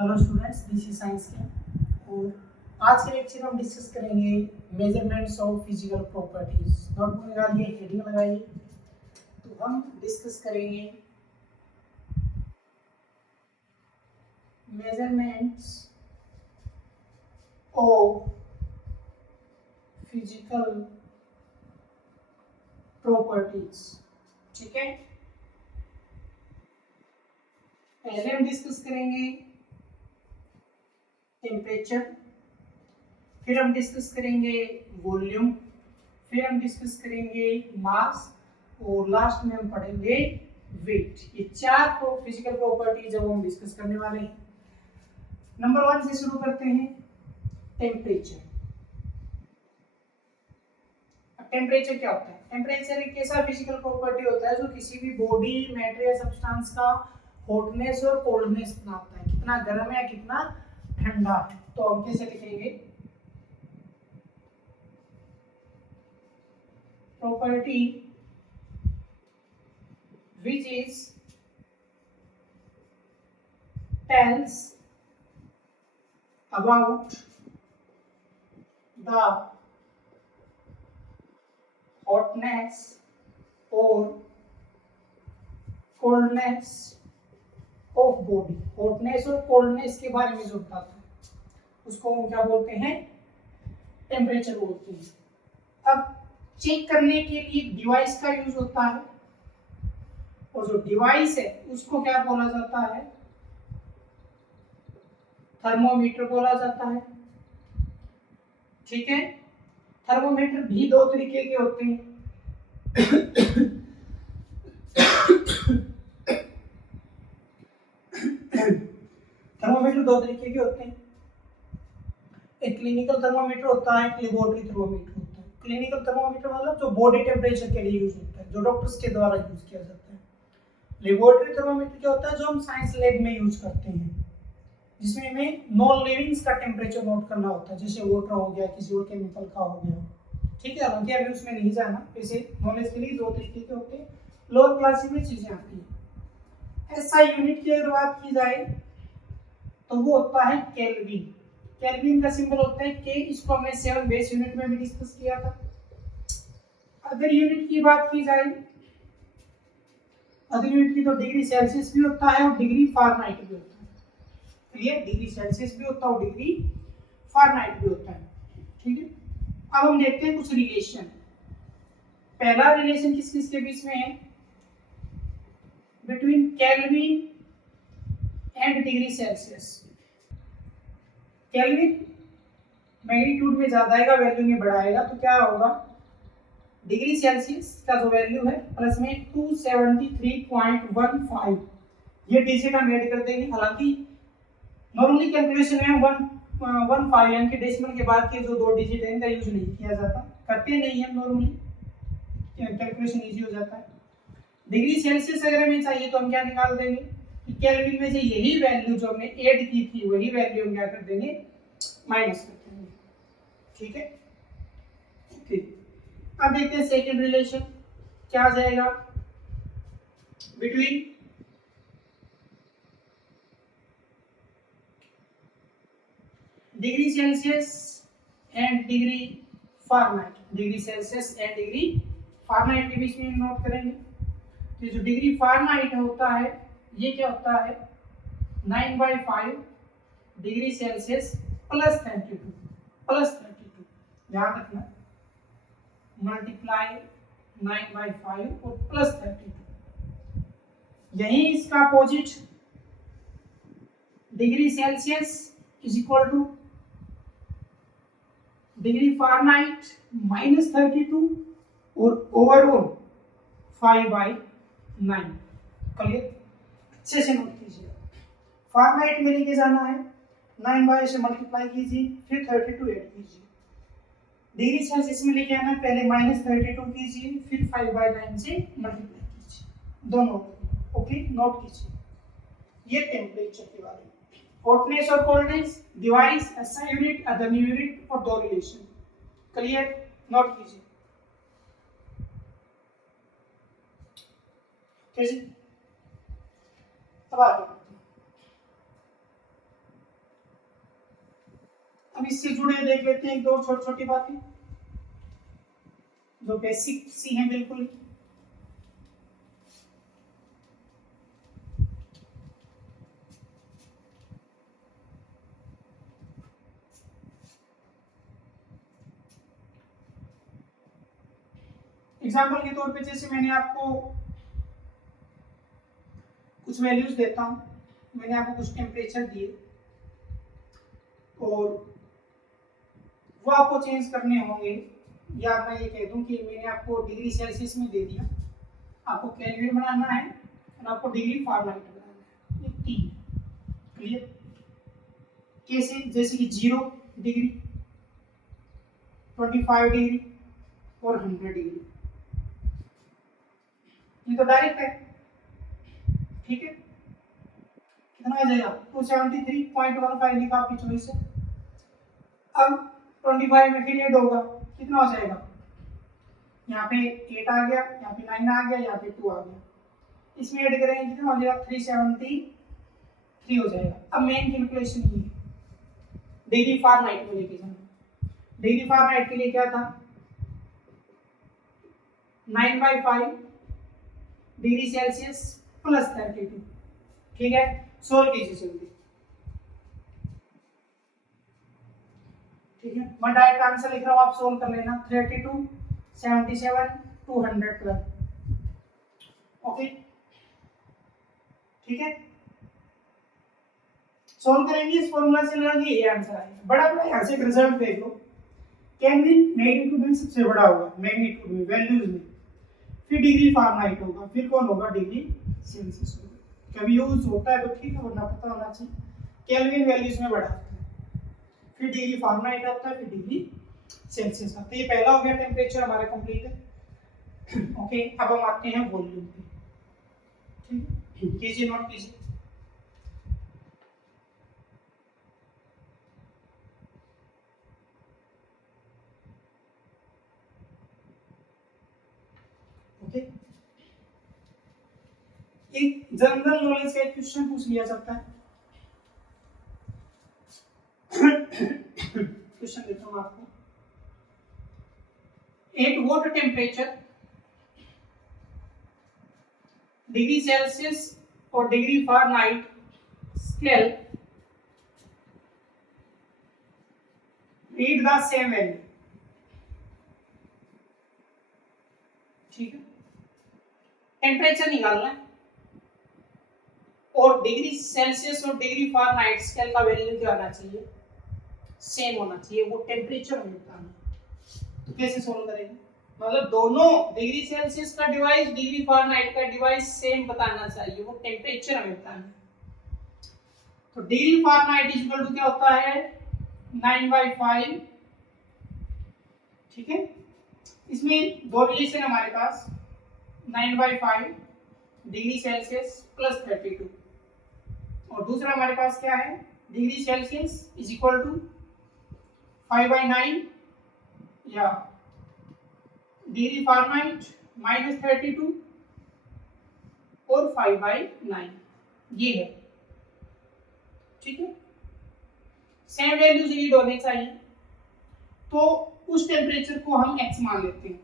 Hello students, this is science के और आज के लेक्चर में हम डिस्कस करेंगे measurements of physical properties. Notebook निकालिए, हेडिंग लगाइए। तो हम डिस्कस करेंगे मेजरमेंट्स ऑफ फिजिकल प्रॉपर्टीज। ठीक है, पहले हम डिस्कस करेंगे टेम्परेचर, फिर हम डिस्कस करेंगे वॉल्यूम, फिर हम डिस्कस करेंगे मास और लास्ट में हम पढ़ेंगे वेट। ये चार फिजिकल प्रॉपर्टीज है वो हम डिस्कस करने वाले हैं। नंबर 1 से शुरू करते हैं, टेम्परेचर। टेम्परेचर क्या होता है? टेम्परेचर एक ऐसा फिजिकल प्रॉपर्टी होता है जो किसी भी बॉडी, मैटर या सब्सटेंस का हॉटनेस और कोल्डनेस बनाता है, कितना गर्म है कितना ठंडा है। तो हम कैसे लिखेंगे? property which is tells about the hotness or coldness of body। hotness और coldness के बारे में जो बताता है उसको हम क्या बोलते हैं? टेम्परेचर बोलते हैं। अब चेक करने के लिए डिवाइस का यूज होता है और जो डिवाइस है उसको क्या बोला जाता है? थर्मोमीटर बोला जाता है। ठीक है, थर्मोमीटर भी दो तरीके के होते हैं। थर्मोमीटर दो तरीके के होते हैं, एक क्लिनिकल थर्मोमीटर होता है, एक लेबोरेटरी थर्मोमीटर होता है। क्लिनिकल थर्मोमीटर मतलब जो बॉडी टेम्परेचर के लिए यूज होता है, जो डॉक्टर्स के द्वारा यूज किया जाता है। लेबोरेटरी थर्मोमीटर क्या होता है? जो हम साइंस लैब में यूज करते हैं, जिसमें हमें नॉन लिविंग्स का टेम्परेचर नोट करना होता है, जैसे वाटर हो गया, किसी और केमिकल का हो गया। ठीक है, हालांकि अभी उसमें नहीं जाना, वैसे नॉलेज के लिए दो तरीके के होते हैं, लोअर क्लास में चीजें आती है। ऐसा यूनिट की अगर बात की जाए तो वो होता है केल्विन। केल्विन का सिंबल होता है के। इसको हमने 7 बेस यूनिट में भी डिस्कस किया था। अदर यूनिट की बात की जाए, अदर यूनिट की तो डिग्री सेल्सियस भी होता है और डिग्री फारेनहाइट भी होता है। क्लियर? डिग्री सेल्सियस भी होता है और डिग्री फारेनहाइट भी होता है। ठीक है, अब हम देखते हैं कुछ रिलेशन। पहला रिलेशन किस किस के बीच में है? Between kelvin and degree Celsius. Kelvin magnitude में ज्यादा आएगा, वैल्यू में बढ़ाएगा, तो क्या होगा? डिग्री सेल्सियस का जो वैल्यू है प्लस में 273.15, ये डिजिट हम ऐड कर देंगे। हालांकि नॉर्मली कैलकुलेशन में 115 यानी कि डेसिमल के बाद के जो दो डिजिट है इनका यूज नहीं किया जाता, करते नहीं है, नॉर्मली कैलकुलेशन इजी हो जाता है। डिग्री सेल्सियस अगर हमें चाहिए तो हम क्या निकाल देंगे कि केल्विन में से यही वैल्यू जो हमने ऐड की थी वही वैल्यू हम क्या कर देंगे? माइनस कर देंगे। ठीक है, ओके। अब देखते हैं सेकंड रिलेशन क्या आ जाएगा? Between degree Celsius and degree Fahrenheit. Degree Celsius and degree Fahrenheit के बीच में नोट करेंगे। तो जो डिग्री फारेनहाइट होता है ये क्या होता है? 9/5 डिग्री सेल्सियस प्लस 32 ध्यान रखना, मल्टीप्लाई 9/5 और प्लस 32। यही इसका opposite degree Celsius is equal two degree Fahrenheit -32 और ओवरऑल 5/9। क्लियर? अच्छे से नोट कीजिए। फारेनहाइट में लेके जाना है, 9 से मल्टीप्लाई कीजिए, फिर 32 ऐड कीजिए। डिग्री सेल्सियस में लेके आना, पहले -32 कीजिए, फिर 5/9 से मल्टीप्लाई कीजिए, दोनों। ओके, नोट कीजिए। ये टेम्परेचर के बारे में। हॉटनेस और coldness, device, SI unit, other unit और दो रिलेशन। क्लियर? नोट कीजिए। कैसे? अब आगे अब इससे जुड़े देख लेते हैं एक दो छोटी छोटी बातें जो बेसिक सी हैं बिल्कुल। एग्जाम्पल के तौर पे जैसे मैंने आपको कुछ वैल्यूज देता हूं, मैंने आपको कुछ टेम्परेचर दिए और वो आपको चेंज करने होंगे, या मैं ये कह दूं कि मैंने आपको डिग्री सेल्सियस में दे दिया, आपको केल्विन बनाना है और आपको डिग्री फारेनहाइट बनाना है, ये तीन। क्लियर? कैसे? जैसे कि 0 डिग्री, 25 डिग्री और 100 डिग्री, ये तो डायरेक्ट है। ठीक है, कितना आ जाएगा? 273.15 लिखा आपकी चॉइस है। अब 25 में फिर ऐड होगा, कितना हो जाएगा? यहाँ पे 8 आ गया, यहाँ पे 9 आ गया, यहाँ पे 2 आ गया, इसमें ऐड करेंगे कितना हो जाएगा? 373 हो जाएगा। अब मेन कैलकुलेशन ये है, डिग्री फारेनहाइट में लेके जाना। डिग्री फारेनहाइट के लिए क्या था? 9/5 डिग्री सेल्सियस प्लस 32। ठीक है, सोल्व कीजिए जल्दी। ठीक है, मैं डायरेक्ट आंसर लिख रहा हूँ, आप सोल्व कर लेना। 32, 77, 212। ओके, ठीक है, सोल्व करेंगे, इस फॉर्मूला से लगाएंगे, ये आंसर आएगा। बड़ा बड़ा यहाँ से रिजल्ट देख लो, केल्विन मैग्नीट्यूड में सबसे बड़ा होगा, मैग्नीट्यूड में, वैल्यूज में, फिर डिग्री फारेनहाइट होगा, फिर कौन होगा? डिग्री सेल्सियस होगा। कभी यूज होता है तो ठीक है, वरना पता होना चाहिए। केल्विन वैल्यूज में बड़ा होता है, फिर डिग्री फारेनहाइट आता है, फिर डिग्री सेल्सियस आता है। ये पहला हो गया, टेम्परेचर हमारा कंप्लीट है। ओके, अब हम आते हैं वॉल्यूम पे। ठीक है, कीजिए, नोट कीजिए। ओके, एक जनरल नॉलेज का एक क्वेश्चन पूछ लिया जाता है। क्वेश्चन देता हूं आपको। At what temperature degree Celsius और degree Fahrenheit scale read the same value. ठीक है, टेम्परेचर निकालना है और डिग्री सेल्सियस और डिग्री फारेनहाइट स्केल का वैल्यू क्या होना चाहिए? सेम होना चाहिए, वो टेम्परेचर में बताना। तो कैसे सोल्व करेंगे? मतलब दोनों डिग्री सेल्सियस का डिवाइस, डिग्री फारेनहाइट का डिवाइस सेम बताना चाहिए, वो टेम्परेचर में बताना। तो डिग्री फारेनहाइट इक्वल टू क्या होता है? 9/5। ठीक है, इसमें दो रिलेशन हमारे पास, 9/5 डिग्री सेल्सियस प्लस 32, और दूसरा हमारे पास क्या है? Degree Celsius is equal to 5/9 या डिग्री फारेनहाइट -32 और 5/9, ये है। ठीक है, सेम वैल्यूज रीड होने चाहिए। तो उस टेम्परेचर को हम x मान लेते हैं।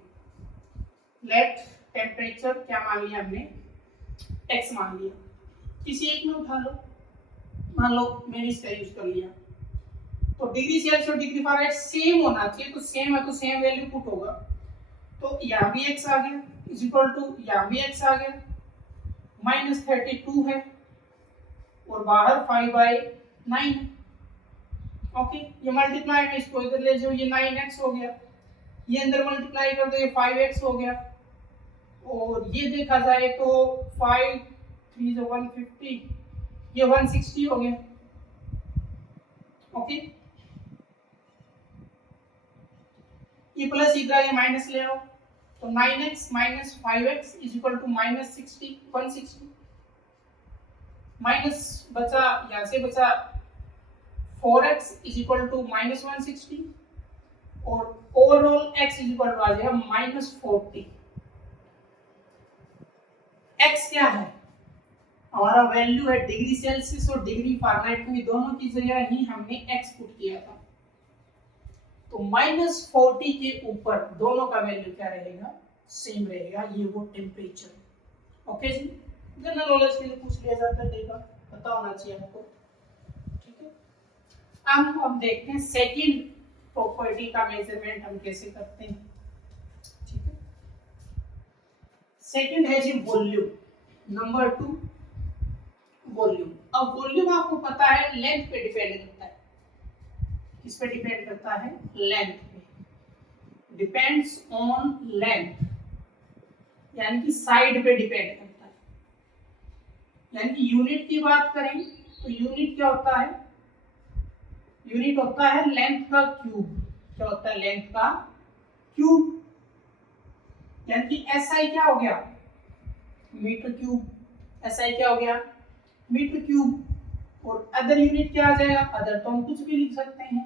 लेट टेम्परेचर क्या मान लिया हमने? x मान लिया। किसी एक में उठा लो, मान लो मैंने इसका यूज कर लिया। तो डिग्री सेल्सियस और डिग्री फारेनहाइट सेम होना चाहिए, तो सेम है तो सेम वैल्यू पुट होगा। तो यहाँ भी x आ गया इज इक्वल टू, यहाँ भी x आ गया, -32 है और बाहर 5/9। ओके, ये मल्टीप्लाई में इसको इधर ले जाओ, ये 9x हो गया, ये अंदर मल्टीप्लाई कर दो, ये 5x हो गया, और ये देखा जाए तो 5 3 150, ये 160 हो गया। ओके, ये प्लस इधर ये माइनस ले आओ, तो 9x - 5x is equal to -60, 160, minus बचा, यहाँ से बचा 4x इज इक्वल टू -160, और overall x is equal to आ जाएगा -40। x क्या है? हमारा वैल्यू है डिग्री सेल्सियस और डिग्री फारेनहाइट में, दोनों की जगह ही हमने x पुट किया था। तो -40 के ऊपर दोनों का वैल्यू क्या रहेगा, सेम रहेगा, ये वो टेम्परेचर। ओके जी, जनरल नॉलेज के लिए पूछ लिया जाता है, देखा पता होना चाहिए आपको। ठीक है, अब हम देखते हैं सेकंड प्रॉपर्टी का मेजरमेंट हम कैसे करते हैं। ठीक है, सेकंड है जी वॉल्यूम, नंबर 2 वॉल्यूम। अब वॉल्यूम आपको पता है लेंथ पे डिपेंड करता है, किस पे डिपेंड करता है, लेंथ पे, डिपेंड्स ऑन लेंथ, यानी कि साइड पे डिपेंड करता है। यानी कि यूनिट की बात करें तो यूनिट क्या होता है, यूनिट होता है लेंथ का क्यूब। क्या होता है, लेंथ का क्यूब। यानी कि एसआई क्या हो गया, मीटर क्यूब। एसआई क्या हो गया, मीटर क्यूब। और अदर यूनिट क्या आ जाएगा, अदर तो हम कुछ भी लिख सकते हैं,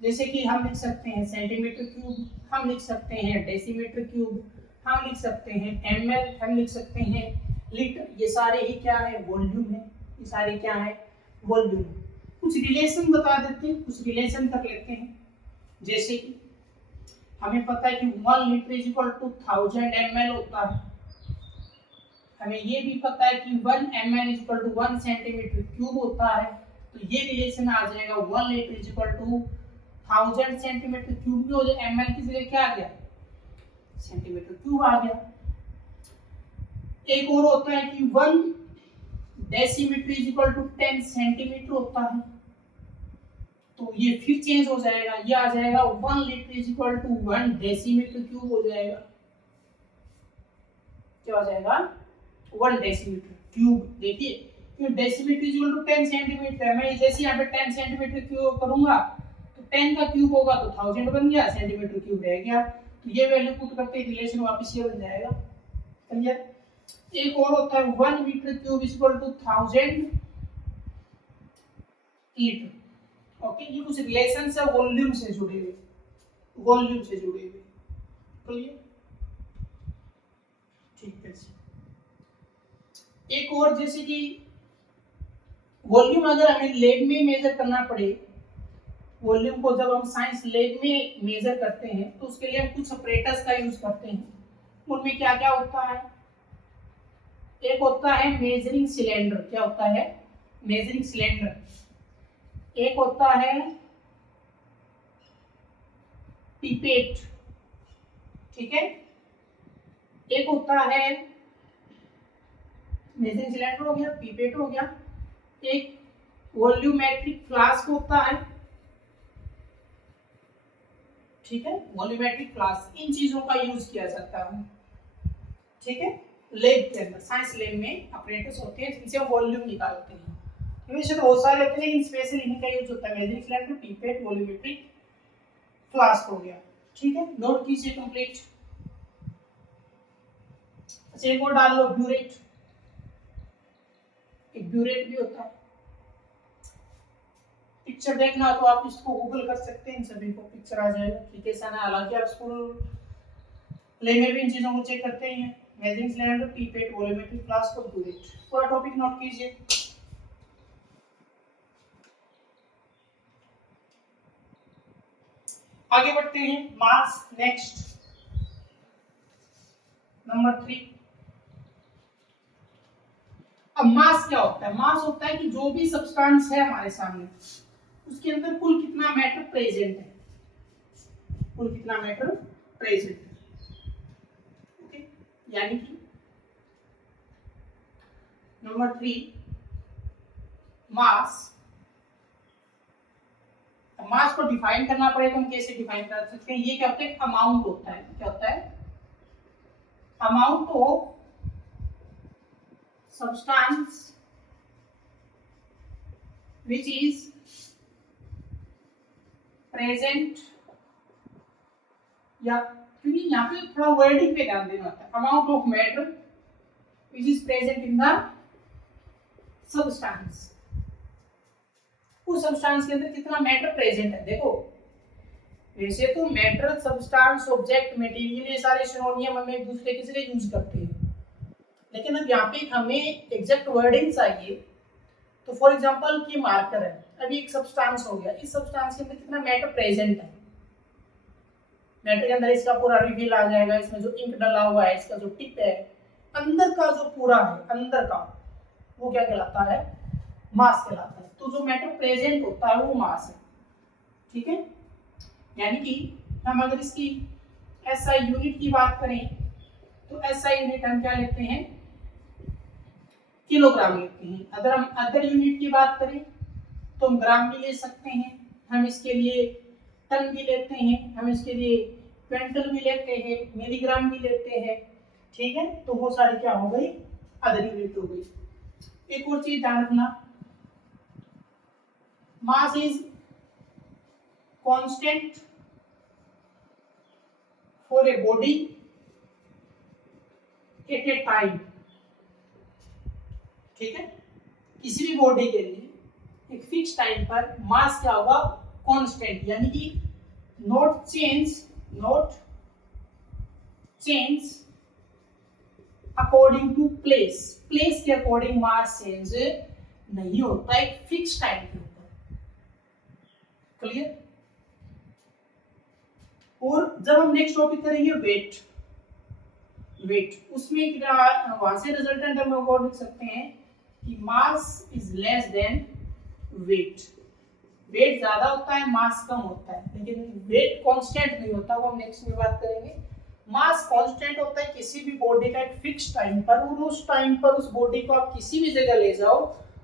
जैसे कि हम लिख सकते हैं सेंटीमीटर क्यूब, हम लिख सकते हैं डेसीमीटर क्यूब, हम लिख सकते हैं एमएल, हम लिख सकते हैं लीटर। ये सारे ही क्या है, वॉल्यूम है। ये सारे क्या है, वॉल्यूम। कुछ रिलेशन बता देते हैं, कुछ रिलेशन कर लेते हैं। जैसे कि हमें पता है कि 1 litre is equal to 1000 ml होता है। हमें ये भी पता है कि 1 ml is equal to 1 centimetre cube होता है। तो ये रिलेशन आ जाएगा 1 litre is equal to 1000 centimetre cube में, हो जाए ml की जगह क्या आ गया, सेंटीमीटर क्यूब आ गया। एक और होता है कि 1 decimetre is equal to 10 centimetre होता है। तो ये फिर चेंज हो जाएगा, ये आ जाएगा 1 litre is equal to 1 decimetre cube हो जाएगा। क्या हो जाएगा, 1 डेसीमीटर क्यूब। देखिए कि decimetre is equal to 10 centimetre है, मैं जैसे यहाँ पे 10 सेंटीमीटर क्यूब करूंगा तो 10 का क्यूब होगा तो 1000 बन गया, सेंटीमीटर क्यूब रह गया। तो ये वैल्यू पुट करते ही रिलेशन वापस ये बन जाएगा। क्लियर। एक और होता है 1 metre cube is equal to 1000 litre. Okay, ये कुछ रिलेशन है वॉल्यूम से जुड़े हुए, वॉल्यूम से जुड़े हुए। क्लियर, ठीक है। एक और जैसे कि वॉल्यूम अगर हमें लैब में मेजर करना पड़े, वॉल्यूम को जब हम साइंस लैब में मेजर करते हैं तो उसके लिए हम कुछ अपरेटस का यूज करते हैं। उनमें क्या क्या होता है, एक होता है मेजरिंग सिलेंडर। क्या होता है, मेजरिंग सिलेंडर। एक होता है पिपेट, ठीक है। एक होता है मेजरिंग सिलेंडर हो गया, पिपेट हो गया। एक वॉल्यूमेट्रिक फ्लास्क होता है, ठीक है, वॉल्यूमेट्रिक फ्लास्क। इन चीजों का यूज किया जाता है, ठीक है, लैब के अंदर। साइंस लैब में अपरेटस होते हैं जिनसे हम वॉल्यूम निकालते हैं। वैसे तो बहुत सारे होते हैं लेकिन स्पेशल इन्हीं का यूज होता है, measuring cylinder, pipette, volumetric flask हो गया। ठीक है, नोट कीजिए कंप्लीट। अच्छा, एक और डाल लो, ब्यूरेट। एक ब्यूरेट भी होता है। पिक्चर देखना तो आप इसको गूगल कर सकते हैं, इन सभी को पिक्चर आ जाएगा कि कैसा ना। हालांकि आप स्कूल ले में भी इन चीजों को चेक करते ही हैं, measuring cylinder, pipette, volumetric flask और ब्यूरेट। पूरा टॉपिक नोट कीजिए। आगे बढ़ते हैं, मास नेक्स्ट, नंबर 3। अब मास क्या होता है, मास होता है कि जो भी सब्सटेंस है हमारे सामने उसके अंदर कुल कितना मैटर प्रेजेंट है, कुल कितना मैटर प्रेजेंट है। ओके, यानी कि नंबर 3 मास। मास को डिफाइन करना पड़े तो हम कैसे डिफाइन कर सकते हैं, ये क्या होता है, अमाउंट होता है। क्या होता है, amount of substance which is present, या क्योंकि यहाँ पे थोड़ा वर्डिंग पे ध्यान देना होता है, amount of matter which is present in the substance। उस सब्सटेंस के अंदर कितना मैटर प्रेजेंट है। देखो वैसे तो मैटर, सब्सटेंस, ऑब्जेक्ट, मटेरियल, ये सारे सिनोनियम हम एक दूसरे के लिए यूज करते हैं, लेकिन अब यहाँ पे हमें एग्जैक्ट वर्डिंग चाहिए। तो फॉर एग्जांपल कि मार्कर है, अभी एक सब्सटेंस हो गया, इस सब्सटेंस के अंदर कितना मैटर प्रेजेंट है, बैटरी के अंदर इसका पूरा रिफिल आ जाएगा, इसमें जो इंक डला हुआ है, इसका जो टिप है, अंदर का जो पूरा है अंदर का, वो क्या कहलाता है, मास कहलाता है। तो जो मैटर प्रेजेंट होता है वो मास है, ठीक है। यानी कि हम अगर इसकी एसआई यूनिट की बात करें तो एसआई यूनिट हम क्या लेते हैं, किलोग्राम लेते हैं। अगर हम अदर यूनिट की बात करें तो हम ग्राम भी ले सकते हैं, हम इसके लिए टन भी लेते हैं, हम इसके लिए क्विंटल भी लेते हैं, मिलीग्राम भी लेते हैं, ठीक है। तो वो सारी क्या हो गई, अदर यूनिट हो गई। एक और चीज ध्यान रखना, mass is constant for a body at A time, ठीक है। किसी भी बॉडी के लिए एक फिक्स टाइम पर मास क्या होगा, कांस्टेंट, यानी कि not change according to place, place के अकॉर्डिंग मास चेंज नहीं होता, एक फिक्स टाइम के ऊपर, क्लियर। और जब हम नेक्स्ट टॉपिक करेंगे वेट, उसमें वहां से रिजल्टेंट हम और लिख सकते हैं कि mass is less than weight, weight ज्यादा होता है मास कम होता है, लेकिन वेट कांस्टेंट नहीं होता, वो हम नेक्स्ट में बात करेंगे। मास कांस्टेंट होता है किसी भी बॉडी का एक फिक्स टाइम पर, और उस टाइम पर उस बॉडी को आप किसी भी जगह ले जाओ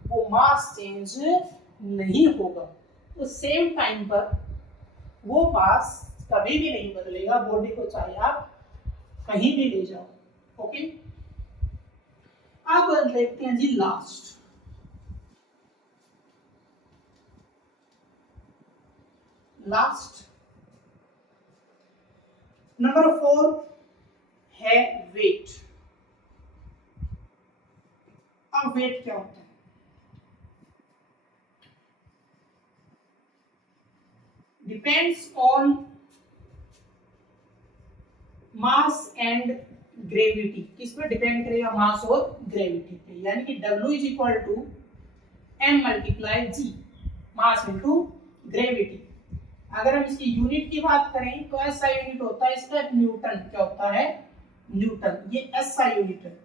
वो मास चेंज नहीं होगा, तो सेम टाइम पर वो मास कभी भी नहीं बदलेगा बॉडी को, चाहे आप कहीं भी ले जाओ, ओके। अब देखते हैं जी लास्ट नंबर 4 है वेट। अब वेट क्या होता है, depends on mass and gravity, किस पर डिपेंड करेगा, मास और ग्रेविटी पे, यानी कि W is equal to M multiply G, mass into gravity. अगर हम इसकी यूनिट की बात करें तो SI यूनिट होता है इसका न्यूटन, क्या होता है, न्यूटन, ये SI यूनिट है।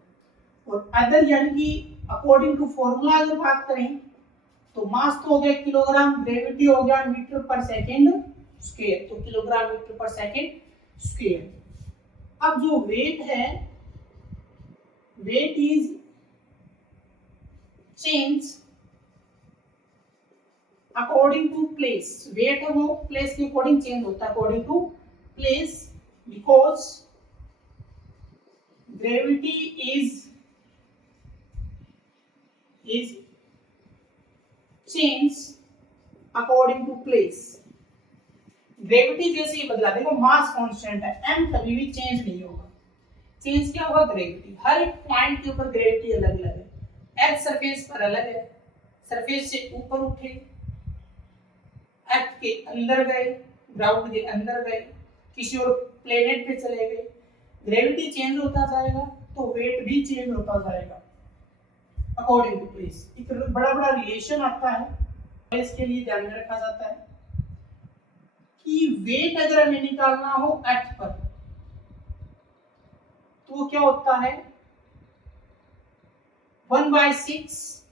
और अदर यानी कि अकॉर्डिंग टू फॉर्मूला अगर बात करें तो मास तो हो गया किलोग्राम, ग्रेविटी हो गया मीटर पर सेकेंड स्क्वायर, तो किलोग्राम मीटर पर सेकेंड स्क्वायर। अब जो वेट है, weight is change according to place, weight है वो प्लेस के अकॉर्डिंग चेंज होता है, according to place, because gravity is change according to place. Gravity जैसे ही बदला, देखो मास कांस्टेंट है, m कभी भी चेंज नहीं होगा, चेंज क्या होगा, ग्रेविटी। हर एक पॉइंट के ऊपर ग्रेविटी अलग अलग है, अर्थ सरफेस पर अलग है, सरफेस से ऊपर उठे, अर्थ के अंदर गए, ग्राउंड के अंदर गए, किसी और प्लेनेट पे चले गए, ग्रेविटी चेंज होता जाएगा तो वेट भी चेंज होता जाएगा अकॉर्डिंग टू प्लेस। एक बड़ा बड़ा रिलेशन आता है, इसके लिए ध्यान में रखा जाता है कि वेट अगर हमें निकालना हो अर्थ पर तो क्या होता है, 1/6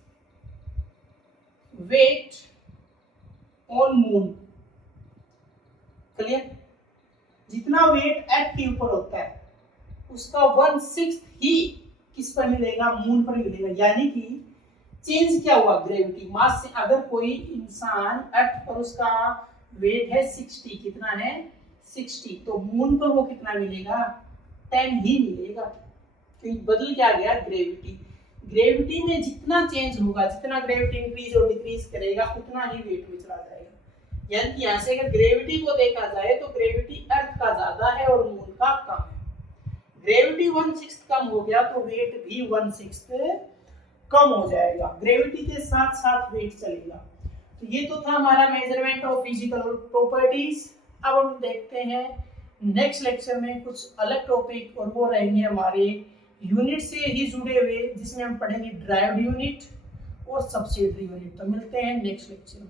वेट ऑन मून, क्लियर। जितना वेट अर्थ के ऊपर होता है उसका 1/6 ही किस पर मिलेगा, मून पर मिलेगा। यानी कि चेंज क्या हुआ, ग्रेविटी, मास से। अगर कोई इंसान अर्थ पर उसका वेट है 60, कितना है 60, तो मून पर वो कितना मिलेगा, 10 ही मिलेगा, क्योंकि बदल क्या गया, ग्रेविटी। ग्रेविटी में जितना चेंज होगा, जितना ग्रेविटी इंक्रीज और डिक्रीज करेगा उतना ही वेट में चला जाएगा। यानी कि यहाँ से अगर ग्रेविटी को देखा जाए तो ग्रेविटी अर्थ का ज्यादा है और मून का कम है। ग्रेविटी 1/6 कम हो गया तो वेट भी 1/6 कम हो जाएगा, ग्रेविटी के साथ साथ वेट चलेगा। तो ये तो था हमारा मेजरमेंट ऑफ फिजिकल प्रॉपर्टीज। अब हम देखते हैं नेक्स्ट लेक्चर में कुछ अलग टॉपिक, और वो रहेंगे हमारे यूनिट से ही जुड़े हुए, जिसमें हम पढ़ेंगे ड्राइव्ड यूनिट और सब्सिडरी यूनिट। तो मिलते हैं नेक्स्ट लेक्चर में।